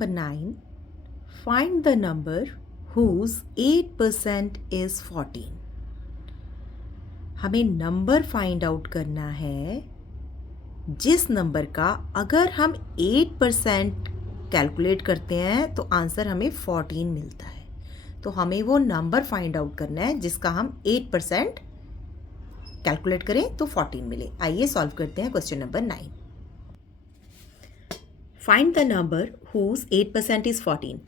number 9. Find the number whose 8% is 14. हमें number find out करना है जिस नंबर का अगर हम 8% कैलकुलेट करते हैं तो आंसर हमें 14 मिलता है। तो हमें वो नंबर फाइंड आउट करना है जिसका हम 8% कैलकुलेट करें तो 14 मिले। आइए सॉल्व करते हैं question number 9। Find the number whose 8% is 14.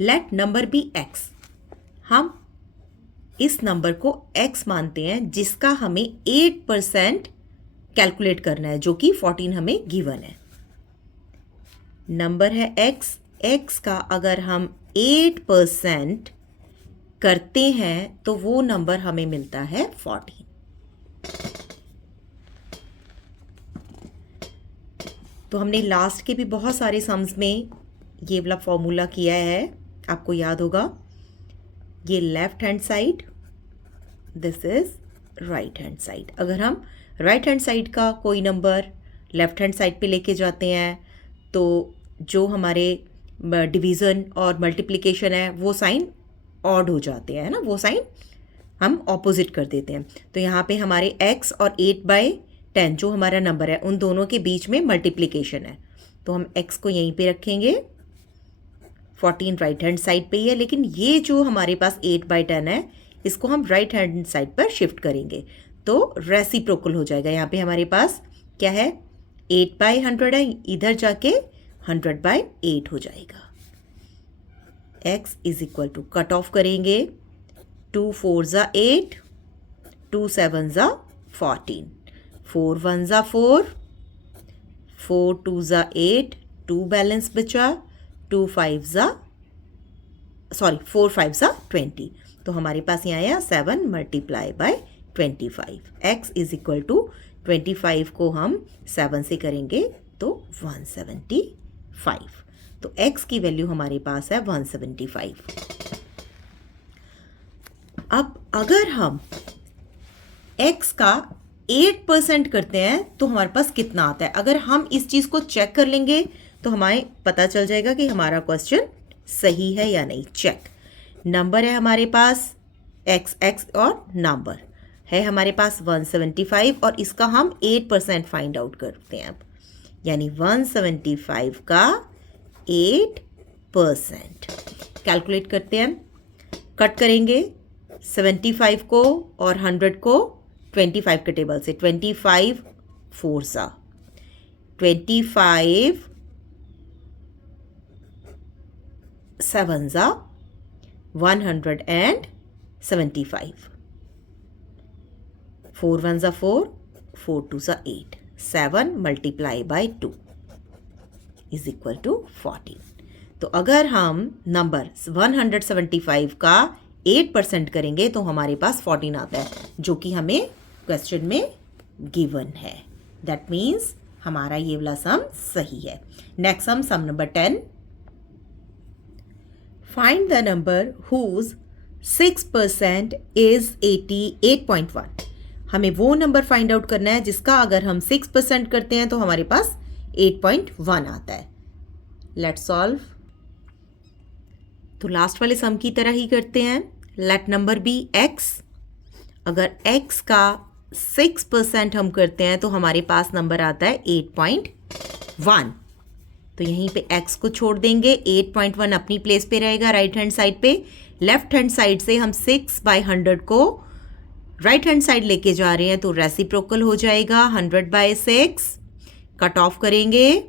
Let number be x। हम इस नंबर को x मानते हैं जिसका हमें 8% कैलकुलेट करना है, जो कि 14 हमें गिवन है। नंबर है x का अगर हम 8% करते हैं तो वो नंबर हमें मिलता है 14। तो हमने लास्ट के भी बहुत सारे सम्स में ये वाला फॉर्मूला किया है, आपको याद होगा। ये left hand side, this is right hand side. अगर हम राइट हैंड साइड का कोई नंबर लेफ्ट हैंड साइड पे लेके जाते हैं तो जो हमारे डिवीज़न और मल्टीप्लिकेशन है वो साइन ऑड हो जाते हैं, है ना, वो साइन हम ऑपोजिट कर देते हैं। तो यहाँ पे हमारे x और 8/10 जो हमारा नंबर है उन दोनों के बीच में मल्टीप्लिकेशन है, तो हम x को यहीं पे रखेंगे। 14 राइट हैंड साइड पे ही है, लेकिन ये जो हमारे पास 8/10 है इसको हम राइट हैंड साइड पर शिफ्ट करेंगे तो रेसिप्रोकल हो जाएगा। यहाँ पे हमारे पास क्या है, 8/100 है, इधर जाके 100/8 हो जाएगा। x is equal to cut off करेंगे, 2 4 8, 2 7 14, 4 1 4, 4 2 8, 2 बैलेंस बचा, 4 5 20। तो हमारे पास यहाँ आया 7 multiply by 25। x is equal to 25 को हम 7 से करेंगे तो 175। तो x की वैल्यू हमारे पास है 175। अब अगर हम x का 8% करते हैं तो हमारे पास कितना आता है। अगर हम इस चीज़ को चेक कर लेंगे तो हमें पता चल जाएगा कि हमारा क्वेश्चन सही है या नहीं। चेक, नंबर है हमारे पास x और नंबर है हमारे पास 175 और इसका हम 8% फाइंड आउट करते हैं अब, यानी 175 का 8% कैलकुलेट करते हैं। कट करेंगे 75 को और 100 को 25 के टेबल से, 25 4 25 7 175, 4 1 4, 4 2 8, 7 multiply by 2 is equal to 14। तो अगर हम नंबर 175 का 8% करेंगे तो हमारे पास 14 आता है, जो कि हमें क्वेश्चन में गिवन है। दैट मीन्स हमारा ये वाला सम सही है। Next sum number 10। Find the number whose 6% is 88.1। हमें वो नंबर फाइंड आउट करना है जिसका अगर हम 6% करते हैं तो हमारे पास 8.1 आता है। Let's solve. तो लास्ट वाले सम की तरह ही करते हैं। Let number be x। अगर x का 6% हम करते हैं तो हमारे पास नंबर आता है 8.1। तो यहीं पे x को छोड़ देंगे, 8.1 अपनी प्लेस पे रहेगा राइट हैंड साइड पे। लेफ्ट हैंड साइड से हम 6/100 को राइट हैंड साइड लेके जा रहे हैं तो रेसिप्रोकल हो जाएगा 100/6। कट ऑफ करेंगे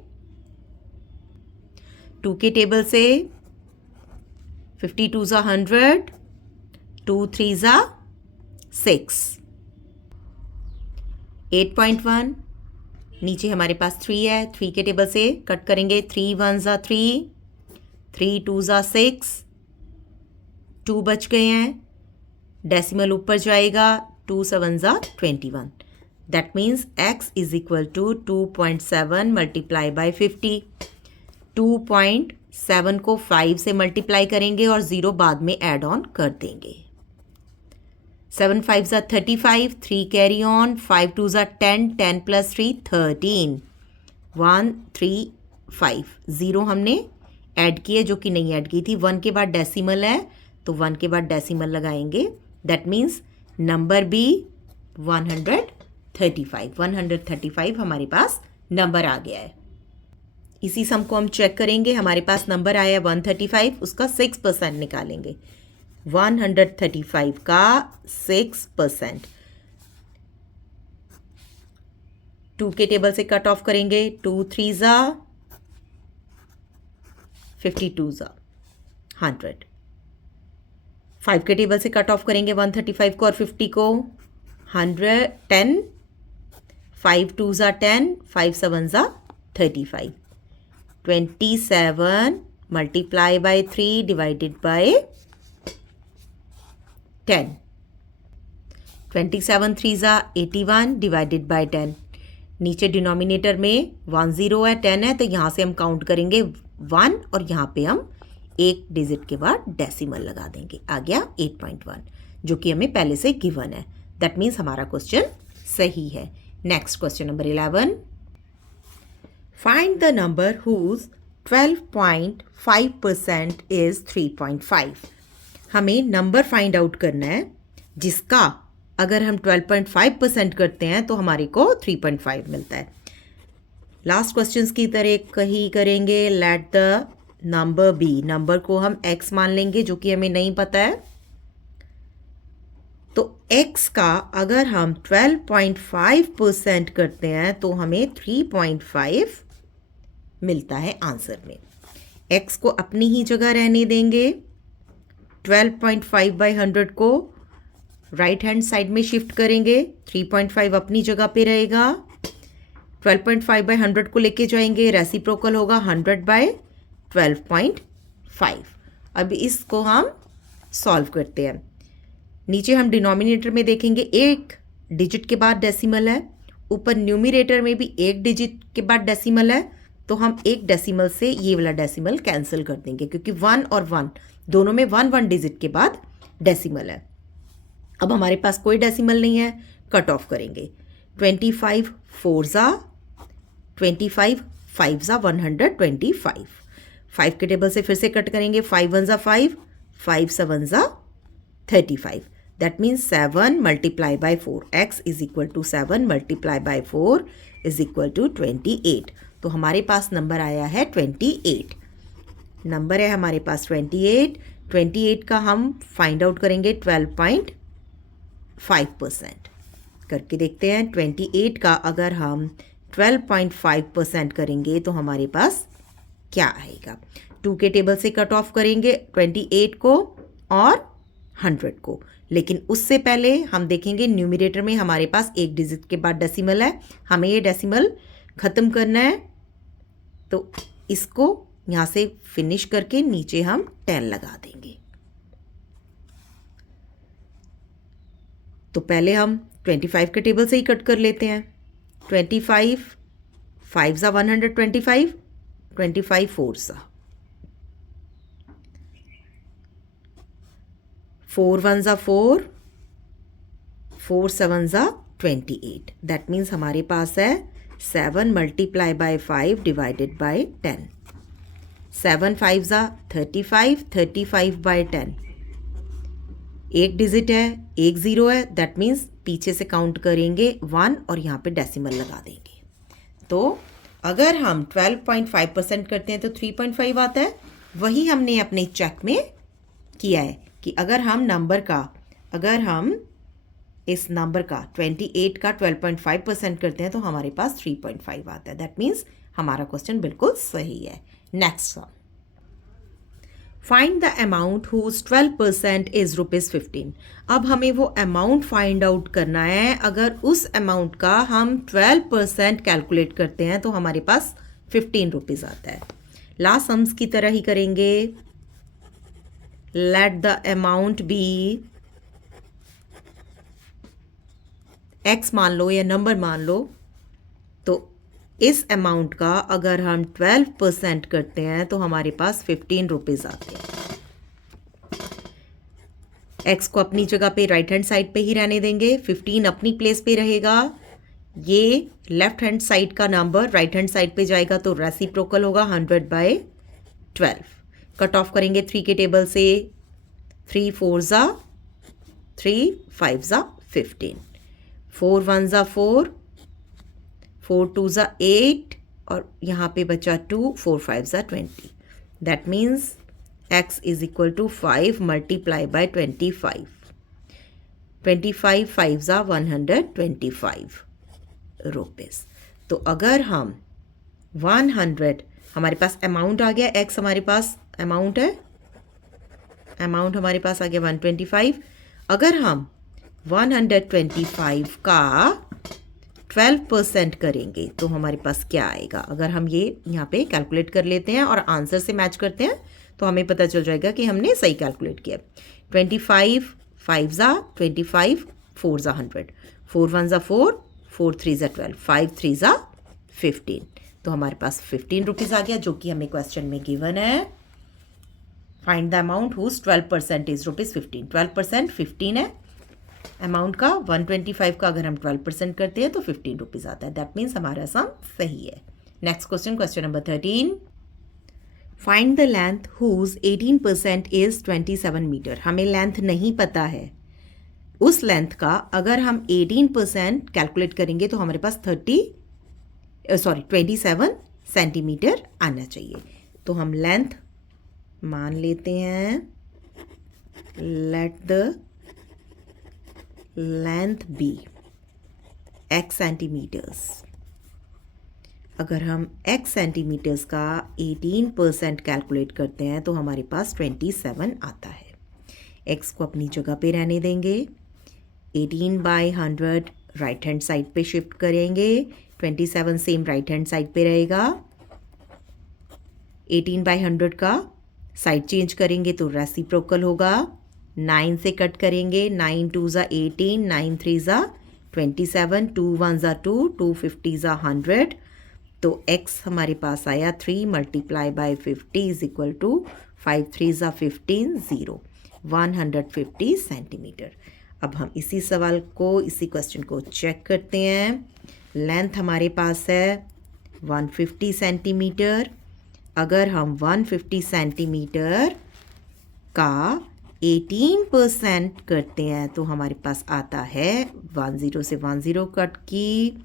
2 के टेबल से, 52 100, 2 3 6, 8.1 नीचे हमारे पास 3 है, 3 के टेबल से कट करेंगे, 3 1 3, 3 2 6, 2 बच गए हैं, डेसिमल ऊपर जाएगा, 2 7 21। That means x is equal to 2.7 multiply by 50। 2.7 को 5 से मल्टीप्लाई करेंगे और 0 बाद में ऐड ऑन कर देंगे। 7 5 35, 3 कैरी ऑन, 5 2 10, 10 + 3 13, 1 3 5, 0 हमने ऐड की है जो कि नहीं ऐड की थी। 1 के बाद डेसिमल है तो 1 के बाद डेसिमल लगाएंगे। That means number B 135। 135 हमारे पास नंबर आ गया है। इसी सम को हम चेक करेंगे। हमारे पास नंबर आया है 135, उसका 6% निकालेंगे। 135 का 6%। 2 के टेबल से कट ऑफ करेंगे। 2 3 ज़ा 52 ज़ा 100। 5 के टेबल से कट ऑफ करेंगे 135 को और 50 को। 110 5 2 ज़ा 10 5 7 ज़ा 35। 27 मल्टीप्लाई बाय 3 डिवाइडेड बाय 10। 27 3 ज़ा 81 डिवाइडेड बाय 10। नीचे डिनोमिनेटर में 1 0 है, 10 है, तो यहाँ से हम काउंट करेंगे 1 और यहाँ पे हम एक डिजिट के बाद डेसिमल लगा देंगे। आ गया 8.1 जो कि हमें पहले से गिवन है। दैट मीन्स हमारा क्वेश्चन सही है। Next question number 11। Find the number whose 12.5% is 3.5। हमें नंबर फाइंड आउट करना है जिसका अगर हम 12.5% करते हैं तो हमारे को 3.5 मिलता है। लास्ट क्वेश्चंस की तरह कहीं करेंगे। Let the number be, number को हम x मान लेंगे जो कि हमें नहीं पता है। तो x का अगर हम 12.5% करते हैं तो हमें 3.5 मिलता है आंसर में। x को अपनी ही जगह रहने देंगे। 12.5 बाई 100 को राइट हैंड साइड में शिफ्ट करेंगे। 3.5 अपनी जगह पे रहेगा। 12.5 बाई 100 को लेके जाएंगे, रेसिप्रोकल होगा 100 बाय 12.5। अब इसको हम सॉल्व करते हैं। नीचे हम डिनोमिनेटर में देखेंगे एक डिजिट के बाद डेसिमल है, ऊपर न्यूमरेटर में भी एक डिजिट के बाद डेसिमल है, तो हम एक डेसिमल से ये वाला डेसिमल कैंसिल कर देंगे क्योंकि 1 और 1 दोनों में 1 1 डिजिट के बाद डेसिमल है। अब हमारे पास कोई डेसिमल नहीं है, कट ऑफ करेंगे। 25 4 ज़ा 25 5 ज़ा 125। 5 के टेबल से फिर से कट करेंगे। 5 1 ज़ा 5 5 7 ज़ा 35। That means 7 multiply by 4। x is equal to 7 multiply by 4 is equal to 28। तो हमारे पास नंबर आया है 28। नंबर है हमारे पास 28। 28 का हम फाइंड आउट करेंगे 12.5% करके देखते हैं। 28 का अगर हम 12.5% करेंगे तो हमारे पास क्या आएगा। 2 के टेबल से कट ऑफ करेंगे 28 को और 100 को, लेकिन उससे पहले हम देखेंगे न्यूमरेटर में हमारे पास एक डिजिट के बाद डेसिमल है। हमें ये डेसिमल ख़त्म करना है, तो इसको यहाँ से फिनिश करके नीचे हम 10 लगा देंगे। तो पहले हम 25 के टेबल से ही कट कर लेते हैं। 25 5 ज़ा 125, 25 4 ज़ा 4 1 ज़ा 4, 4 7 ज़ा 28। दैट मीन्स हमारे पास है 7 मल्टीप्लाई बाय 5 डिवाइडेड बाय 10। 7 5 ज़ा 35, 35 बाय 10। एक डिजिट है, एक ज़ीरो है, दैट मीन्स पीछे से काउंट करेंगे 1 और यहाँ पे डेसिमल लगा देंगे। तो अगर हम 12.5% करते हैं तो 3.5 आता है। वही हमने अपने चेक में किया है कि अगर हम इस नंबर का 28 का 12.5% करते हैं तो हमारे पास 3.5 आता है। दैट मीन्स हमारा क्वेश्चन बिल्कुल सही है। Next sum. Find the amount whose 12% is ₹15। अब हमें वो अमाउंट फाइंड आउट करना है। अगर उस अमाउंट का हम 12% कैलकुलेट करते हैं तो हमारे पास ₹15 आता है। लास्ट सम्स की तरह ही करेंगे। Let the amount be x मान लो या नंबर मान लो। तो इस अमाउंट का अगर हम 12% करते हैं तो हमारे पास ₹15 आते हैं। x को अपनी जगह पे राइट हैंड साइड पे ही रहने देंगे। 15 अपनी प्लेस पे रहेगा। ये लेफ्ट हैंड साइड का नंबर राइट हैंड साइड पे जाएगा तो रेसिप्रोकल होगा 100 बाय 12, कट ऑफ करेंगे 3 के टेबल से, 3 4 ज़ा 3, 5 ज़ा 15, 4 1 ज़ा 4, 4 2 ज़ा 8 और यहाँ पे बचा 2, 4 5 ज़ा 20. That means x is equal to 5 multiply by 25. 25 5 ज़ा 125 रुपीज़. तो अगर हम 100, हमारे पास अमाउंट आ गया, x हमारे पास अमाउंट है, अमाउंट हमारे पास आ गया 125. अगर हम 125 का 12% करेंगे तो हमारे पास क्या आएगा. अगर हम ये यहाँ पे कैलकुलेट कर लेते हैं और आंसर से मैच करते हैं तो हमें पता चल जाएगा कि हमने सही कैलकुलेट किया. 25 5 ज़ा 25, 4 ज़ा 100, 4 1 ज़ा 4, 4 3 ज़ा 12, 5 3 ज़ा 15. तो हमारे पास 15 रुपीज़ आ गया, जो कि हमें क्वेश्चन में गिवन है. Find the amount whose 12% is rupees 15. 12% 15 है अमाउंट का. 125 का अगर हम 12% करते हैं तो 15 रुपीज़ आता है. दैट मीन्स हमारा सम सही है. Next question, question number 13. Find the length whose 18% is 27 metre. हमें लेंथ नहीं पता है. उस लेंथ का अगर हम 18% कैलकुलेट करेंगे तो हमारे पास 27 सेंटीमीटर आना चाहिए. तो हम लेंथ मान लेते हैं. Let the length be x centimetres. अगर हम x सेंटीमीटर्स का 18% कैलकुलेट करते हैं तो हमारे पास 27 आता है. x को अपनी जगह पे रहने देंगे. 18/100 राइट हैंड साइड पे शिफ्ट करेंगे. 27 सेम राइट हैंड साइड पे रहेगा. 18/100 का साइड चेंज करेंगे तो रेसिप्रोकल होगा. 9 से कट करेंगे. 9 2 ज़ा 18, 9 3 ज़ा 27, 2 1 ज़ा 2, 2 50 ज़ा 100. तो x हमारे पास आया 3 multiply by 50 is equal to 5 3 ज़ा 15, 0, 150 सेंटीमीटर. अब हम इसी सवाल को, इसी क्वेश्चन को चेक करते हैं. लेंथ हमारे पास है 150 सेंटीमीटर. अगर हम 150 सेंटीमीटर का 18% करते हैं तो हमारे पास आता है 10 से 10 कट की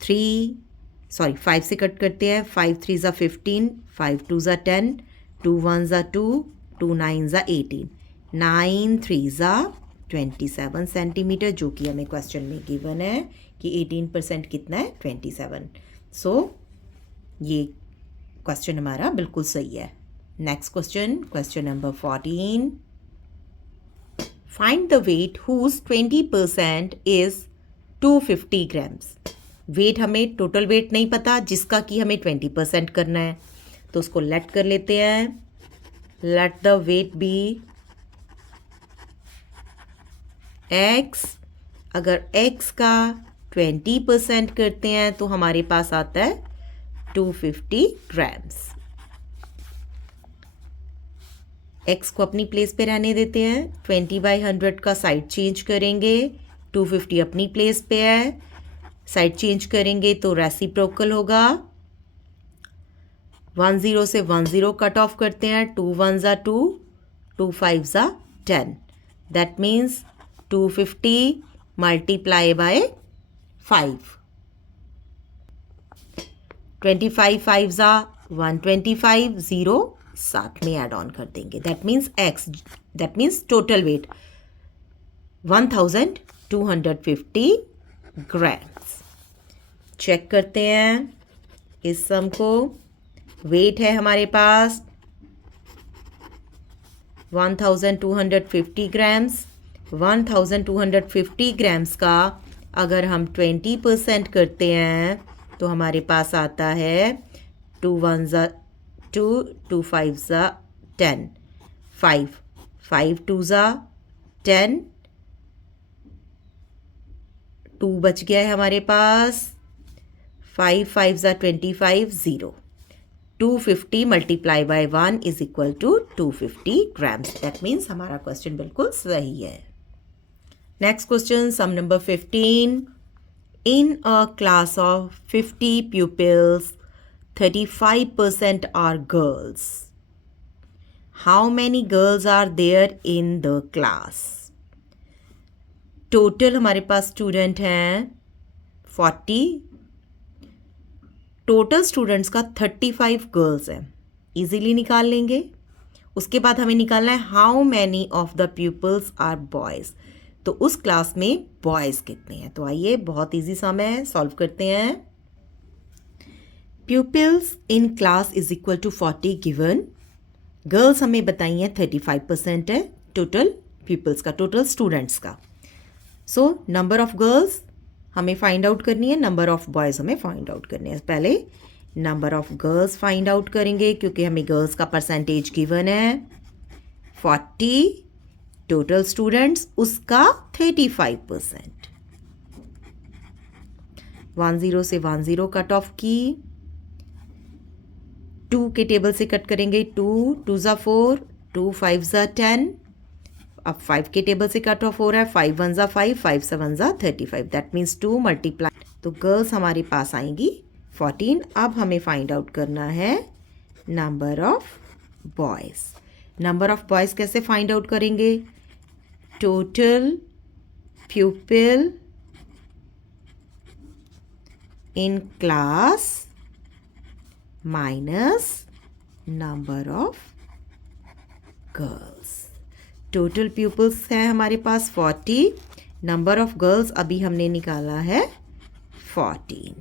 5 से कट करते हैं. 5 3 ज़ा 15, 5 2 ज़ा 10, 2 1 ज़ा 2, 2 9 ज़ा 18, 9 3 ज़ा 27 सेंटीमीटर, जो कि हमें क्वेश्चन में गिवन है कि 18% कितना है 27. सो ये क्वेश्चन हमारा बिल्कुल सही है. Next question, question number 14. Find the weight whose 20% is 250 grams. Weight हमें टोटल वेट नहीं पता, जिसका कि हमें 20% करना है. तो उसको लेट कर लेते हैं. Let the weight be x. अगर x का 20% करते हैं तो हमारे पास आता है 250 ग्राम्स. x को अपनी प्लेस पे रहने देते हैं. 20/100 का साइड चेंज करेंगे. 250 अपनी प्लेस पे है. साइड चेंज करेंगे तो रेसिप्रोकल होगा. 10 से 10 कट ऑफ करते हैं. 2 1 ज़ा 2, 2 5 ज़ा 10. That means 250 multiply bye 5. 25 5 ज़ा 125, 0 साथ में ऐड ऑन कर देंगे. That means total weight 1250 grams. Check करते हैं इस सम को. वेट है हमारे पास 1250 ग्राम्स. 1250 ग्राम्स का अगर हम 20% करते हैं तो हमारे पास आता है 2 1 ज़ा 2, 2 5 ज़ा 10, 5 5 2 ज़ा 10, 2 बच गया है हमारे पास. 5 5 ज़ा 25, 0. 250 multiply by 1 is equal to 250 grams. That means हमारा क्वेश्चन बिल्कुल सही है. Next question, sum number 15. In a class of 50 pupils, 35% are girls. How many girls are there in the class. Total हमारे पास स्टूडेंट हैं 40, टोटल स्टूडेंट्स का 35 girls हैं, easily निकाल लेंगे। उसके बाद हमें निकालना है how many of the peoples are boys, तो उस क्लास में बॉयज़ कितने हैं। तो आइए बहुत इजी सम है, सॉल्व करते हैं। Pupils in class is equal to 40 given, girls हमें बताई हैं 35% है टोटल पीपल्स का, टोटल स्टूडेंट्स का। सो नंबर ऑफ गर्ल्स हमें फाइंड आउट करनी है, नंबर ऑफ बॉयज़ हमें फाइंड आउट करनी है। पहले number of girls find out करेंगे क्योंकि हमें गर्ल्स का परसेंटेज गिवन है 40, टोटल स्टूडेंट्स उसका 35%। 10 से 10 कट ऑफ की, 2 के टेबल से कट करेंगे, 2 2 ज़ा 4, 2 5 ज़ा 10, अब 5 के टेबल से कट ऑफ हो रहा है, 5 1 ज़ा 5, 5 7 ज़ा 35, दैट मीन्स 2 मल्टीप्लाई, तो गर्ल्स हमारे पास आएंगी 14। अब हमें फाइंड आउट करना है number of boys. Number of boys कैसे फाइंड आउट करेंगे, total प्यूपिल in class minus number of girls. Total pupils है हमारे पास 40, नंबर ऑफ गर्ल्स अभी हमने निकाला है 14।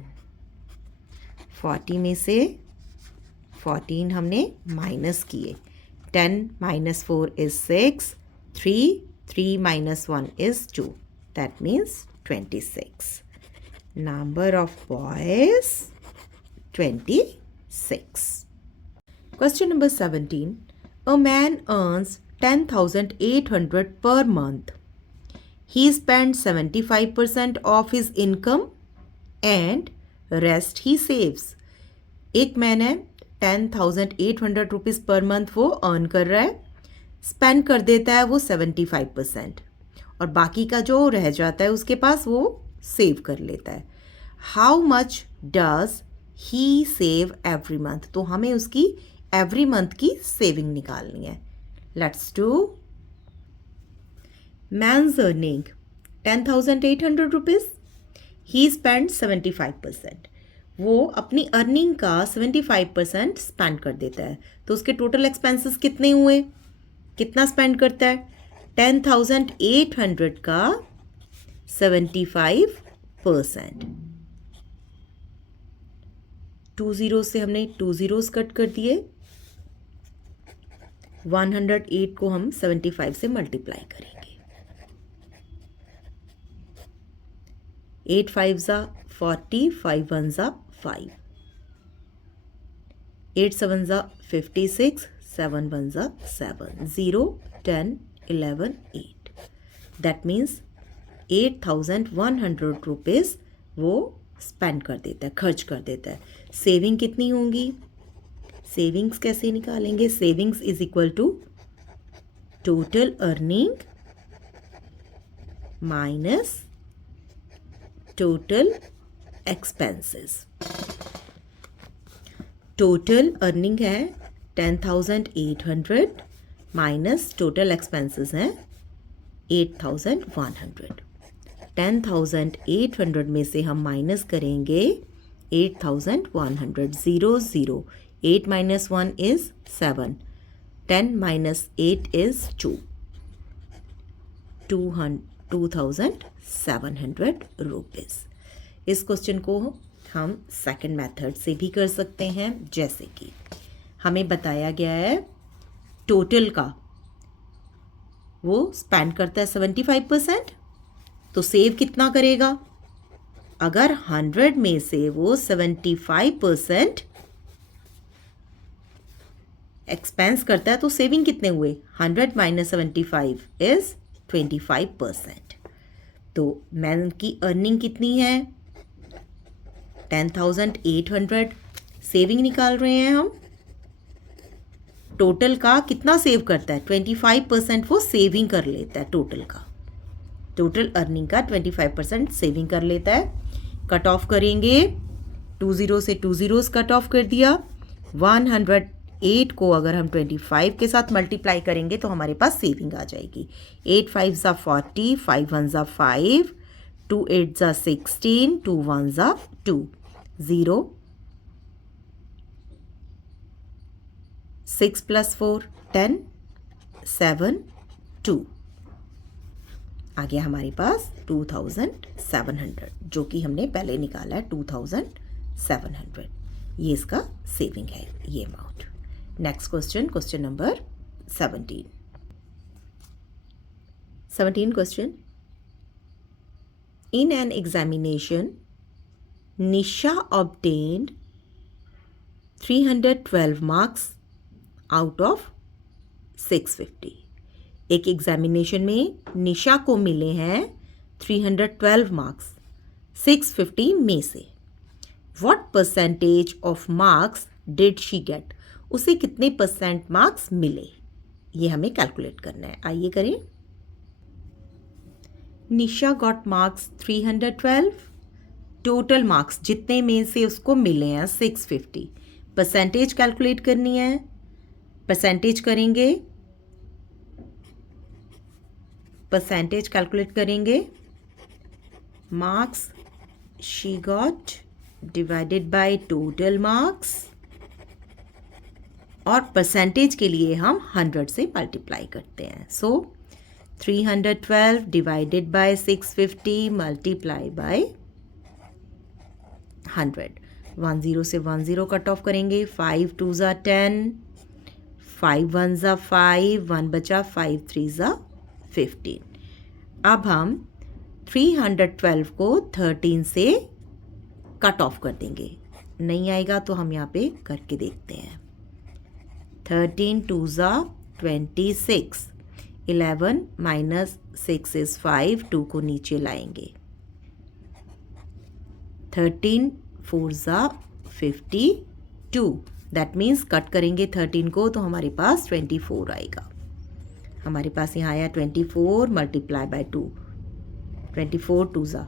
40 में से 14 हमने माइनस किए, 10 - 4 is 6, 3 - 1 is 2, that means 26. Number of boys 26. Question number 17. A man earns 10,800 per month. He spends 75% of his income and rest he saves. एक मैन है 10,800 रुपीज़ पर मंथ वो अर्न कर रहा है, स्पेंड कर देता है वो 75% और बाकी का जो रह जाता है उसके पास वो सेव कर लेता है। How much does he save every month, तो हमें उसकी एवरी मंथ की सेविंग निकालनी है। Let's do. Man's earning 10,800 rupees, he spend 75%, वो अपनी अर्निंग का 75% स्पेंड कर देता है, तो उसके टोटल एक्सपेंसेस कितने हुए, कितना स्पेंड करता है, 10,800 का 75%। 2 zeros से हमने 2 zeros कट कर दिए, 108 को हम 75 से मल्टीप्लाई करेंगे, 8 5 ज़ा 40, 5 1 ज़ा 5, 8 7 ज़ा 56, 7 1 ज़ा 7, 0 10 11 8, दैट मीन्स 8,100 रुपीज़ वो स्पेंड कर देता है, खर्च कर देता है। सेविंग कितनी होंगी, सेविंग्स कैसे निकालेंगे, savings is equal to total earning minus total expenses. Total earning है 10,800 माइनस टोटल एक्सपेंसेस हैं 8,100। 10,800 में से हम माइनस करेंगे 8,100, 0 0, 8 - 1 is 7, 10 - 8 is 2, 2,700 रुपीज़। इस क्वेश्चन को हम सेकंड मेथड से भी कर सकते हैं, जैसे कि हमें बताया गया है टोटल का वो स्पेंड करता है 75%, तो सेव कितना करेगा, अगर 100 में से वो 75% एक्सपेंस करता है तो सेविंग कितने हुए, 100 - 75 इज 25%। तो मैन की अर्निंग कितनी है 10,800, सेविंग निकाल रहे हैं हम, टोटल का कितना सेव करता है 25% वो सेविंग कर लेता है, टोटल का, टोटल अर्निंग का 25% सेविंग कर लेता है। कट ऑफ करेंगे, 2 0 से 2 zeros कट ऑफ कर दिया, 8 को अगर हम 25 के साथ मल्टीप्लाई करेंगे तो हमारे पास सेविंग आ जाएगी। 8 5 ज़ा 40, 5 1 ज़ा 5, 2 8 ज़ा 16, 2 1 ज़ा 2, 0, 6 + 4 10, 7 2 आ गया हमारे पास 2700, जो कि हमने पहले निकाला है 2700। ये इसका सेविंग है, ये amount. Next question, question number 17 question. In an examination Nisha obtained 312 marks out of 650। एक एग्जामिनेशन में निशा को मिले हैं 312 मार्क्स 650 में से। What percentage of marks did she get? उसे कितने % मार्क्स मिले, ये हमें कैलकुलेट करना है। आइए करें। निशा गॉट मार्क्स 312, टोटल मार्क्स जितने में से उसको मिले हैं 650। परसेंटेज कैलकुलेट करनी है, परसेंटेज करेंगे, परसेंटेज कैलकुलेट करेंगे। Marks she got divided by total marks, और परसेंटेज के लिए हम 100 से मल्टीप्लाई करते हैं। सो 312 डिवाइडेड बाय 650 मल्टीप्लाई बाय 100। 10 से 10 कट ऑफ करेंगे। 5 2 ज़ा 10, 5 1 ज़ा 5, 1 बचा, 5 3 ज़ा 15। अब हम 312 को 13 से कट ऑफ कर देंगे। नहीं आएगा तो हम यहाँ पे करके देखते हैं। 13 2 ज़ा 26, 11 -6 इज़ 5, 2 को नीचे लाएंगे। 13 4 ज़ा 52, दैट मीन्स कट करेंगे 13 को तो हमारे पास 24 आएगा। हमारे पास यहाँ आया 24 मल्टीप्लाई बाय 2, 24 2 ज़ा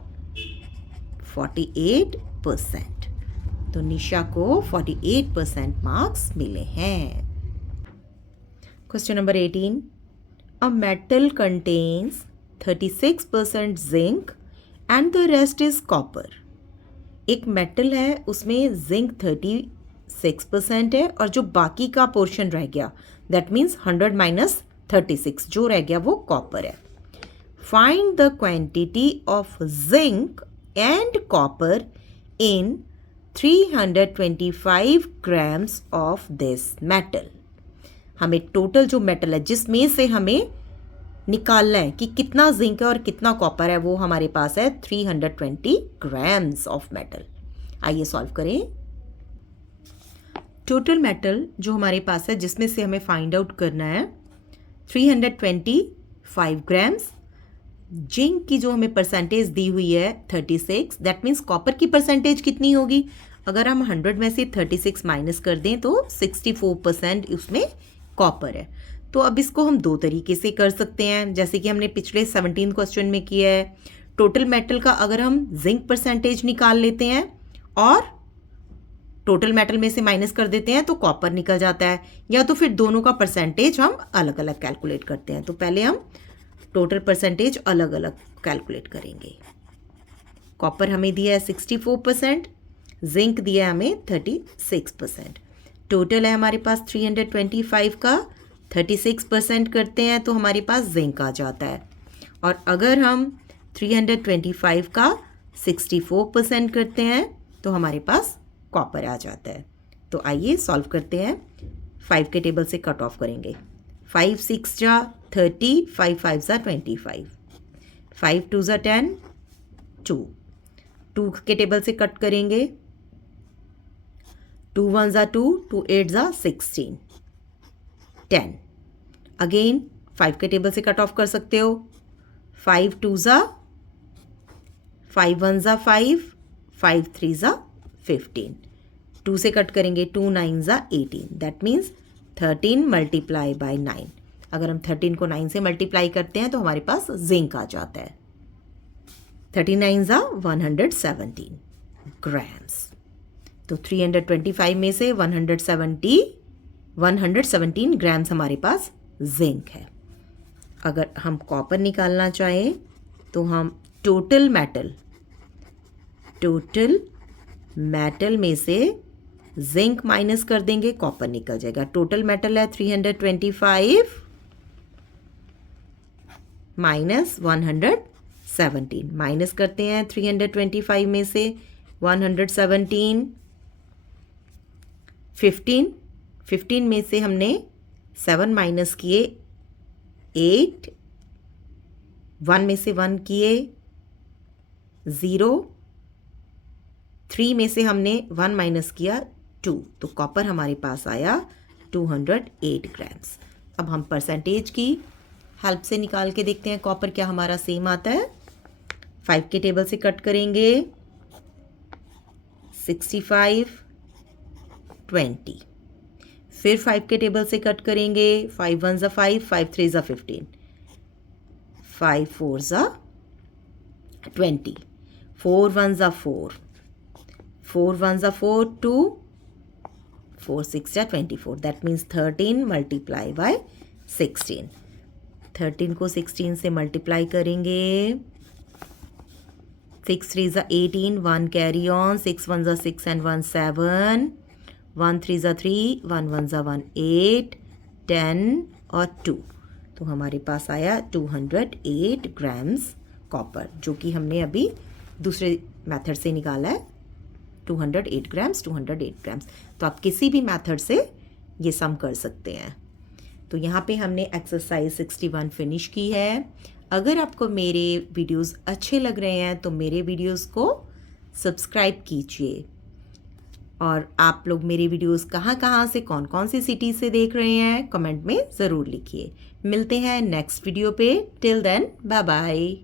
48%। तो निशा को 48% मार्क्स मिले हैं। Question number 18। A metal contains 36% zinc and the rest is copper. एक मेटल है, उसमें जिंक 36% है और जो बाकी का पोर्शन रह गया दैट मीन्स 100 - 36 जो रह गया वो कॉपर है। Find the quantity of zinc and copper in 325 grams of this metal. हमें टोटल जो मेटल है जिसमें से हमें निकालना है कि कितना जिंक है और कितना कॉपर है, वो हमारे पास है 320 ग्राम्स ऑफ मेटल। आइए सॉल्व करें। टोटल मेटल जो हमारे पास है जिसमें से हमें फाइंड आउट करना है 325 ग्राम्स। जिंक की जो हमें परसेंटेज दी हुई है 36, दैट मीन्स कॉपर की परसेंटेज कितनी होगी? अगर हम 100 में से 36 माइनस कर दें तो 64% उसमें कॉपर है। तो अब इसको हम दो तरीके से कर सकते हैं, जैसे कि हमने पिछले 17 क्वेश्चन में किया है। टोटल मेटल का अगर हम जिंक परसेंटेज निकाल लेते हैं और टोटल मेटल में से माइनस कर देते हैं तो कॉपर निकल जाता है, या तो फिर दोनों का परसेंटेज हम अलग अलग कैलकुलेट करते हैं। तो पहले हम टोटल परसेंटेज अलग अलग कैलकुलेट करेंगे। कॉपर हमें दिया है 64%, जिंक दिया है हमें 36%। टोटल है हमारे पास 325 का 36% करते हैं तो हमारे पास जिंक आ जाता है, और अगर हम 325 का 64% करते हैं तो हमारे पास कॉपर आ जाता है। तो आइए सॉल्व करते हैं। 5 के टेबल से कट ऑफ करेंगे। 5 6 जा 30, 5 5 जा 25, 5 2 जा 10, 2 2 के टेबल से कट करेंगे। 2 1 जा 2, 2 8 जा 16, 10। अगेन 5 के टेबल से कट ऑफ कर सकते हो। 5 2 जा 5 1 जा 5, 5 3 जा 15। 2 से कट करेंगे 2 9 जा 18, दैट मीन्स 13 मल्टीप्लाई बाय 9। अगर हम 13 को 9 से मल्टीप्लाई करते हैं तो हमारे पास जिंक आ जाता है। 39 जा 117 ग्राम्स। तो 325 में से 170 117 ग्राम्स हमारे पास जिंक है। अगर हम कॉपर निकालना चाहें तो हम टोटल मेटल में से जिंक माइनस कर देंगे, कॉपर निकल जाएगा। टोटल मेटल है 325 माइनस 117, माइनस करते हैं 325 में से 117, 15 में से हमने 7 माइनस किए 8, 1 में से 1 किए 0, 3 में से हमने 1 माइनस किया 2, तो कॉपर हमारे पास आया 208 ग्राम्स। अब हम परसेंटेज की हेल्प से निकाल के देखते हैं कॉपर क्या हमारा सेम आता है। 5 के टेबल से कट करेंगे 65, 20, फिर 5 के टेबल से कट करेंगे 5 1 ज़ा 5, 5 3 ज़ा 15, 5 4 ज़ा 20, 4 1 ज़ा 4, 4 1 ज़ा 4 2, 4 6 ज़ा 24, दैट मीन्स 13 मल्टीप्लाई बाय 16। 13 को 16 से मल्टीप्लाई करेंगे, 6 3 ज़ा 18, 1 कैरी ऑन, 6 1 ज़ा 6 एंड 1 7, 1 3 ज़ा 3, 1 1 ज़ा 1 8, 10 और 2, तो हमारे पास आया 208 ग्राम्स कॉपर, जो कि हमने अभी दूसरे मेथड से निकाला है। 208 ग्राम्स, 208 ग्राम्स। तो आप किसी भी मेथड से ये सम कर सकते हैं। तो यहाँ पे हमने एक्सरसाइज 61 फिनिश की है। अगर आपको मेरे वीडियोस अच्छे लग रहे हैं तो मेरे वीडियोस को सब्सक्राइब कीजिए, और आप लोग मेरे वीडियोस कहाँ से कौन कौन सी सिटी से देख रहे हैं कमेंट में ज़रूर लिखिए। मिलते हैं नेक्स्ट वीडियो पे। Till then bye bye.